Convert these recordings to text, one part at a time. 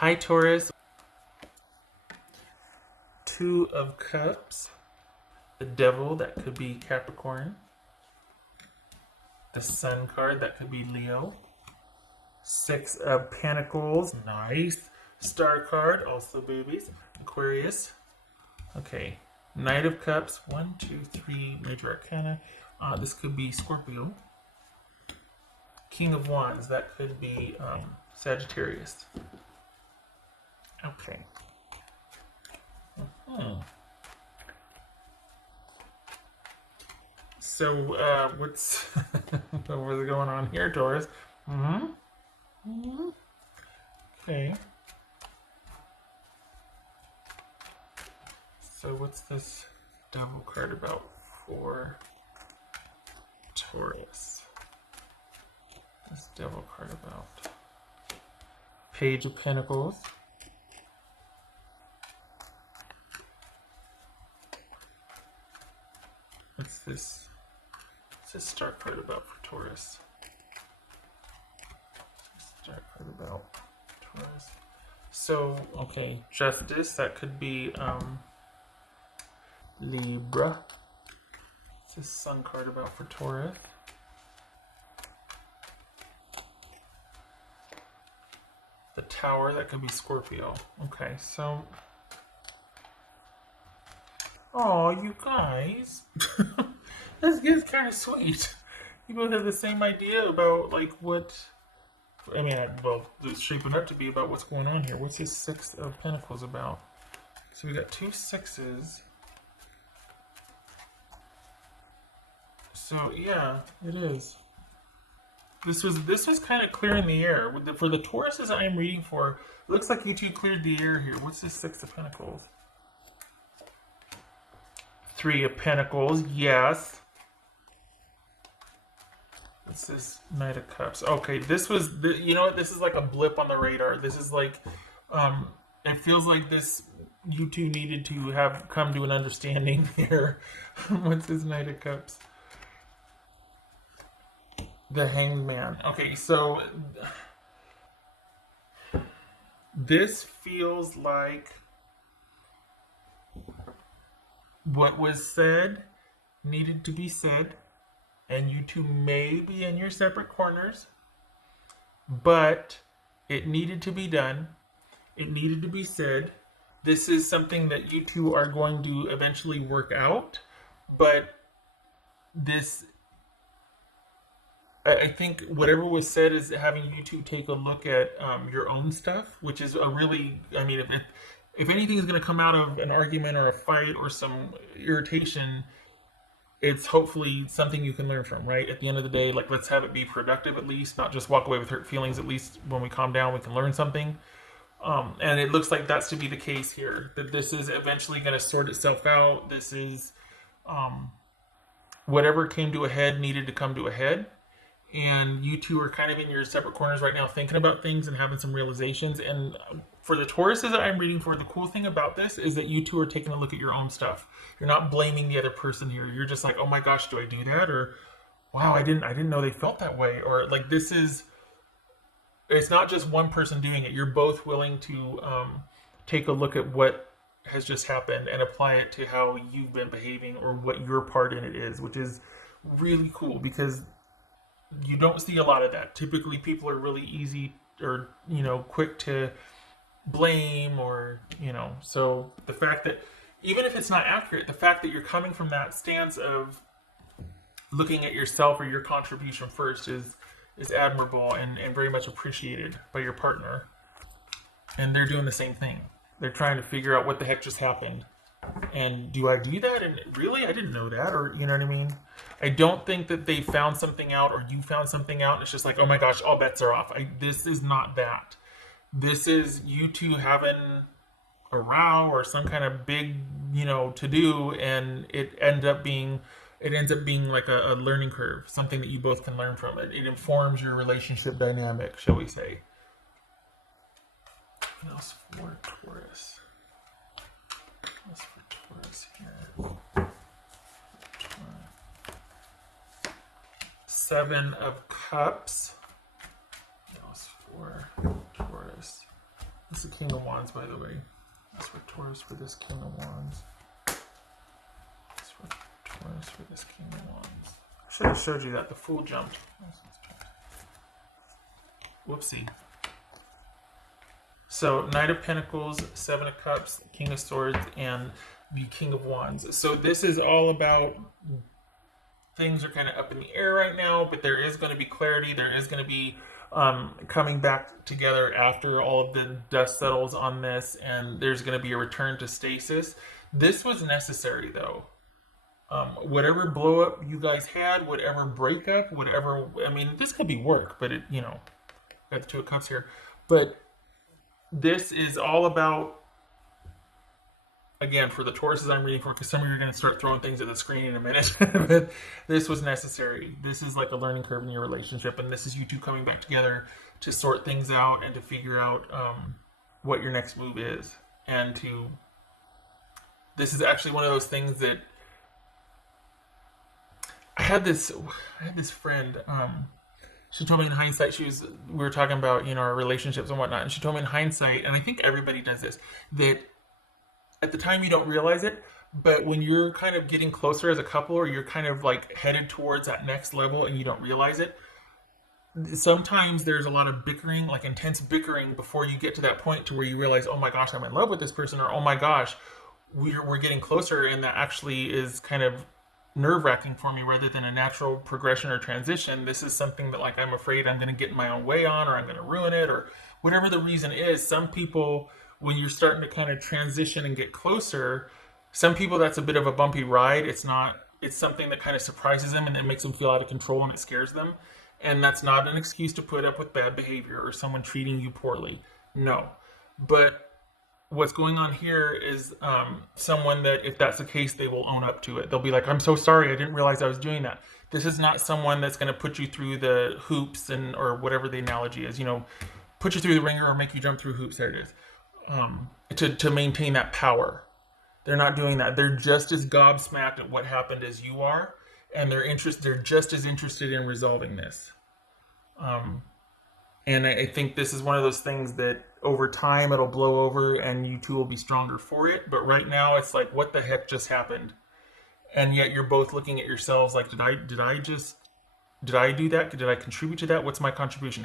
Hi, Taurus. Two of Cups. The Devil, that could be Capricorn. The Sun card, that could be Leo. Six of Pentacles, nice. Star card, also babies. Aquarius. Okay. Knight of Cups, 1, 2, 3, Major Arcana. This could be Scorpio. King of Wands, that could be Sagittarius. Okay. So, what's going on here, Taurus? Okay. So, what's this Devil card about for Taurus? This Devil card about Page of Pentacles. What's this? What's this Star card about for Taurus? Star card about Taurus. So, okay, Justice, that could be Libra. What's this Sun card about for Taurus? The Tower, that could be Scorpio. Okay, so... Oh, you guys. This is kind of sweet. You both have the same idea about, like, what... I mean, well, it's shaping up to be about what's going on here. What's this Six of Pentacles about? So we got two sixes. So, yeah, it is. This was kind of clear in the air. For the Tauruses I'm reading for, it looks like you two cleared the air here. What's this Six of Pentacles? Three of Pentacles, yes. What's this Knight of Cups? Okay, this was, you know what? This is like a blip on the radar. This is like, it feels like this, you two needed to have come to an understanding here. What's this Knight of Cups? The Hanged Man. Okay, so this feels like what was said needed to be said, and you two may be in your separate corners, but it needed to be done. It needed to be said. This is something that you two are going to eventually work out, but this... I think whatever was said is having you two take a look at your own stuff, which is a really, I mean, if anything is going to come out of an argument or a fight or some irritation, it's hopefully something you can learn from, right? At the end of the day, like, let's have it be productive at least, not just walk away with hurt feelings. At least when we calm down, we can learn something. And it looks like that's to be the case here, that this is eventually going to sort itself out. This is whatever came to a head needed to come to a head. And you two are kind of in your separate corners right now thinking about things and having some realizations. And for the Tauruses that I'm reading for, the cool thing about this is that you two are taking a look at your own stuff. You're not blaming the other person here. You're just like, oh my gosh, do I do that? Or, wow, I didn't know they felt that way. Or, like, this is... It's not just one person doing it. You're both willing to take a look at what has just happened and apply it to how you've been behaving or what your part in it is, which is really cool because you don't see a lot of that. Typically, people are really easy or, you know, quick to blame or, you know. So the fact that, even if it's not accurate, the fact that you're coming from that stance of looking at yourself or your contribution first is admirable and very much appreciated by your partner. And they're doing the same thing. They're trying to figure out what the heck just happened. And do I do that? And really, I didn't know that. Or, you know what I mean? I don't think that they found something out or you found something out. And it's just like, oh my gosh, all bets are off. This is not that. This is you two having a row or some kind of big, you know, to do. And it ends up being like a learning curve, something that you both can learn from it. It informs your relationship dynamic, shall we say. What else for Taurus? What else for Taurus here? Seven of Cups. What else for Taurus? This is the King of Wands, by the way. That's for Taurus for this King of Wands. That's for Taurus for this King of Wands. I should have showed you that. The Fool jumped. Whoopsie. So, Knight of Pentacles, Seven of Cups, King of Swords, and the King of Wands. So this is all about things are kind of up in the air right now, but there is going to be clarity. There is going to be coming back together after all of the dust settles on this, and there's going to be a return to stasis. This was necessary, though. Whatever blow up you guys had, whatever breakup, whatever, I mean, this could be work, but it, you know, got the Two of Cups here. But this is all about, again, for the Tauruses I'm reading for, because some of you are going to start throwing things at the screen in a minute, but this was necessary. This is like a learning curve in your relationship, and this is you two coming back together to sort things out and to figure out what your next move is. And this is actually one of those things that I had this friend, she told me in hindsight, we were talking about, you know, our relationships and whatnot, and she told me in hindsight, and I think everybody does this, that at the time you don't realize it, but when you're kind of getting closer as a couple, or you're kind of like headed towards that next level and you don't realize it, sometimes there's a lot of bickering, like intense bickering, before you get to that point to where you realize, oh my gosh, I'm in love with this person, or oh my gosh, we're getting closer, and that actually is kind of nerve-wracking for me rather than a natural progression or transition. This is something that, like, I'm afraid I'm going to get in my own way on, or I'm going to ruin it, or whatever the reason is. Some people, when you're starting to kind of transition and get closer, some people that's a bit of a bumpy ride. It's something that kind of surprises them and it makes them feel out of control and it scares them. And that's not an excuse to put up with bad behavior or someone treating you poorly. No. But what's going on here is someone that, if that's the case, they will own up to it. They'll be like, I'm so sorry, I didn't realize I was doing that. This is not someone that's going to put you through the hoops or whatever the analogy is, you know, put you through the ringer or make you jump through hoops. There it is. To maintain that power. They're not doing that. They're just as gobsmacked at what happened as you are, and they're just as interested in resolving this. And I think this is one of those things that over time it'll blow over and you two will be stronger for it. But right now it's like, what the heck just happened? And yet you're both looking at yourselves like, did I do that? Did I contribute to that? What's my contribution?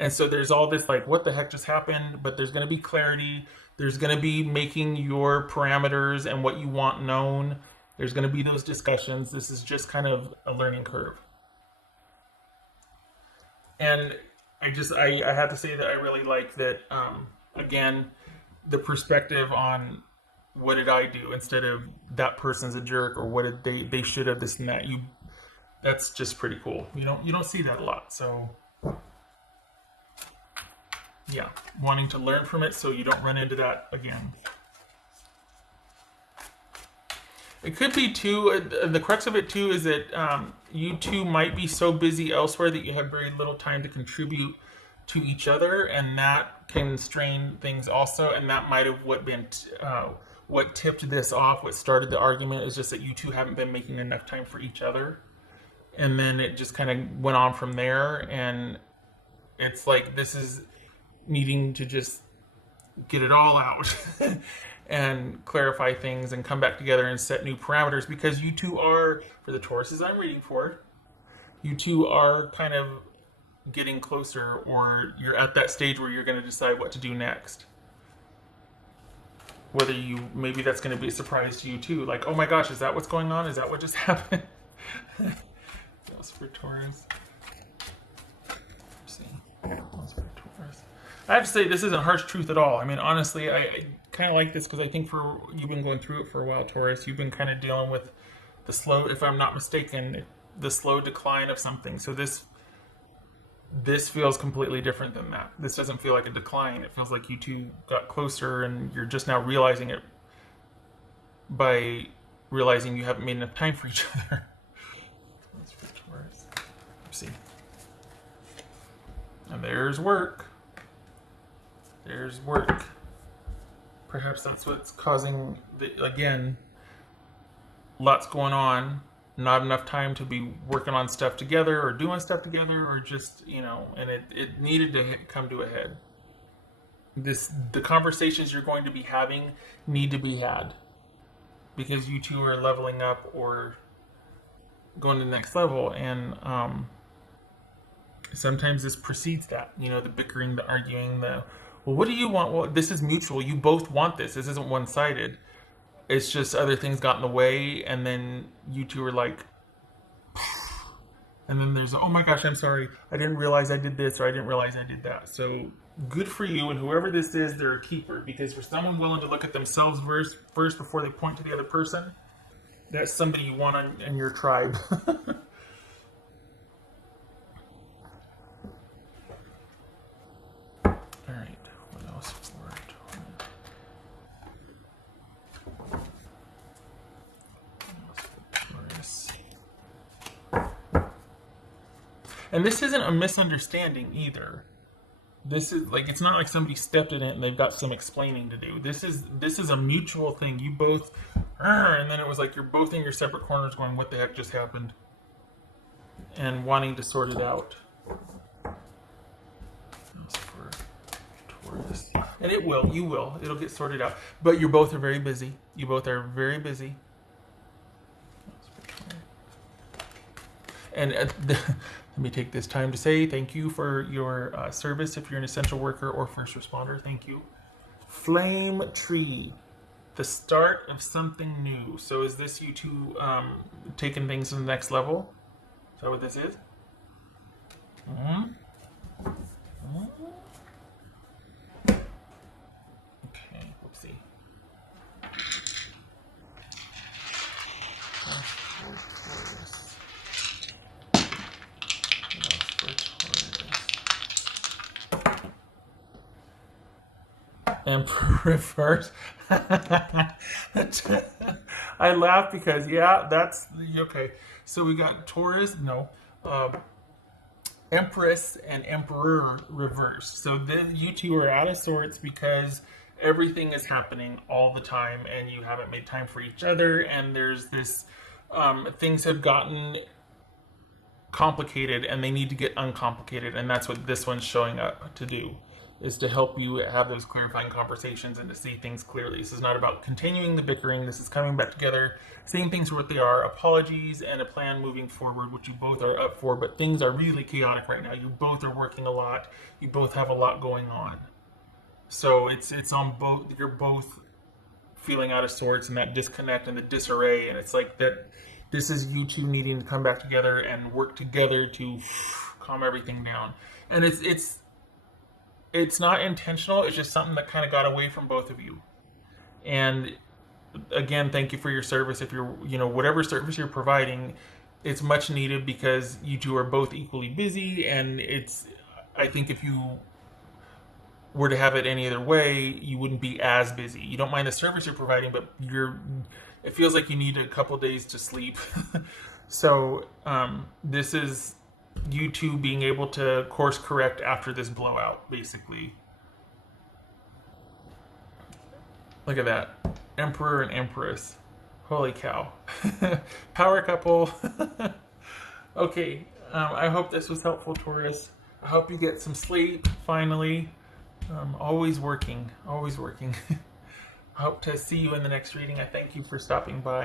And so there's all this like, what the heck just happened? But there's going to be clarity. There's going to be making your parameters and what you want known. There's going to be those discussions. This is just kind of a learning curve. And I have to say that I really like that, again, the perspective on what did I do instead of that person's a jerk or what did they should have this and that. That's just pretty cool. You don't see that a lot. So yeah, wanting to learn from it so you don't run into that again. It could be too, the crux of it too is that you two might be so busy elsewhere that you have very little time to contribute to each other, and that can strain things also. And that might have what tipped this off, what started the argument, is just that you two haven't been making enough time for each other. And then it just kind of went on from there, and it's like this is needing to just get it all out. And clarify things and come back together and set new parameters, because you two are, for the Tauruses I'm reading for, you two are kind of getting closer, or you're at that stage where you're going to decide what to do next. Maybe that's going to be a surprise to you too. Like, oh my gosh, is that what's going on? Is that what just happened? That's for Taurus. Let's see. That's for Taurus. I have to say, this isn't harsh truth at all. I mean, honestly, I kind of like this because I think you've been going through it for a while, Taurus. You've been kind of dealing with the slow, if I'm not mistaken, the slow decline of something. So this feels completely different than that. This doesn't feel like a decline. It feels like you two got closer and you're just now realizing it by realizing you haven't made enough time for each other. That's for Taurus. Let's see. And there's work. There's work. Perhaps that's what's causing, again, lots going on, not enough time to be working on stuff together or doing stuff together, or just, and it needed to come to a head. the conversations you're going to be having need to be had, because you two are leveling up or going to the next level. And sometimes this precedes that, the bickering, the arguing, well, what do you want? Well, this is mutual. You both want this. This isn't one-sided. It's just other things got in the way, and then you two are like, and then there's, oh my gosh, I'm sorry, I didn't realize I did this, or I didn't realize I did that. So good for you, and whoever this is, they're a keeper, because for someone willing to look at themselves first before they point to the other person, that's somebody you want in your tribe. All right, what else for Taurus? And this isn't a misunderstanding either. This is like, it's not like somebody stepped in it and they've got some explaining to do. This is a mutual thing. You both, and then it was like you're both in your separate corners going, what the heck just happened? And wanting to sort it out. For Taurus. And it will, it'll get sorted out. But you both are very busy. You both are very busy. And let me take this time to say thank you for your service if you're an essential worker or first responder. Thank you. Flame Tree, the start of something new. So is this you two taking things to the next level? Is that what this is? Mm-hmm. Okay, whoopsie. Emperor reverse. I laugh because, yeah, that's okay. So we got Taurus, Empress and Emperor reverse. So then you two are out of sorts because everything is happening all the time and you haven't made time for each other, and there's this things have gotten complicated and they need to get uncomplicated, and that's what this one's showing up to do, is to help you have those clarifying conversations and to see things clearly. This is not about continuing the bickering. This is coming back together, seeing things for what they are, apologies, and a plan moving forward, which you both are up for. But things are really chaotic right now. You both are working a lot. You both have a lot going on. So it's on both. You're both feeling out of sorts, and that disconnect and the disarray. And it's like that. This is you two needing to come back together and work together to calm everything down. And it's not intentional. It's just something that kind of got away from both of you. And again, thank you for your service. If you're, whatever service you're providing, it's much needed because you two are both equally busy. And I think if you were to have it any other way, you wouldn't be as busy. You don't mind the service you're providing, but it feels like you need a couple days to sleep. So this is you two being able to course correct after this blowout, basically. Look at that. Emperor and Empress. Holy cow. Power couple. Okay, I hope this was helpful, Taurus. I hope you get some sleep, finally. Always working, always working. I hope to see you in the next reading. I thank you for stopping by.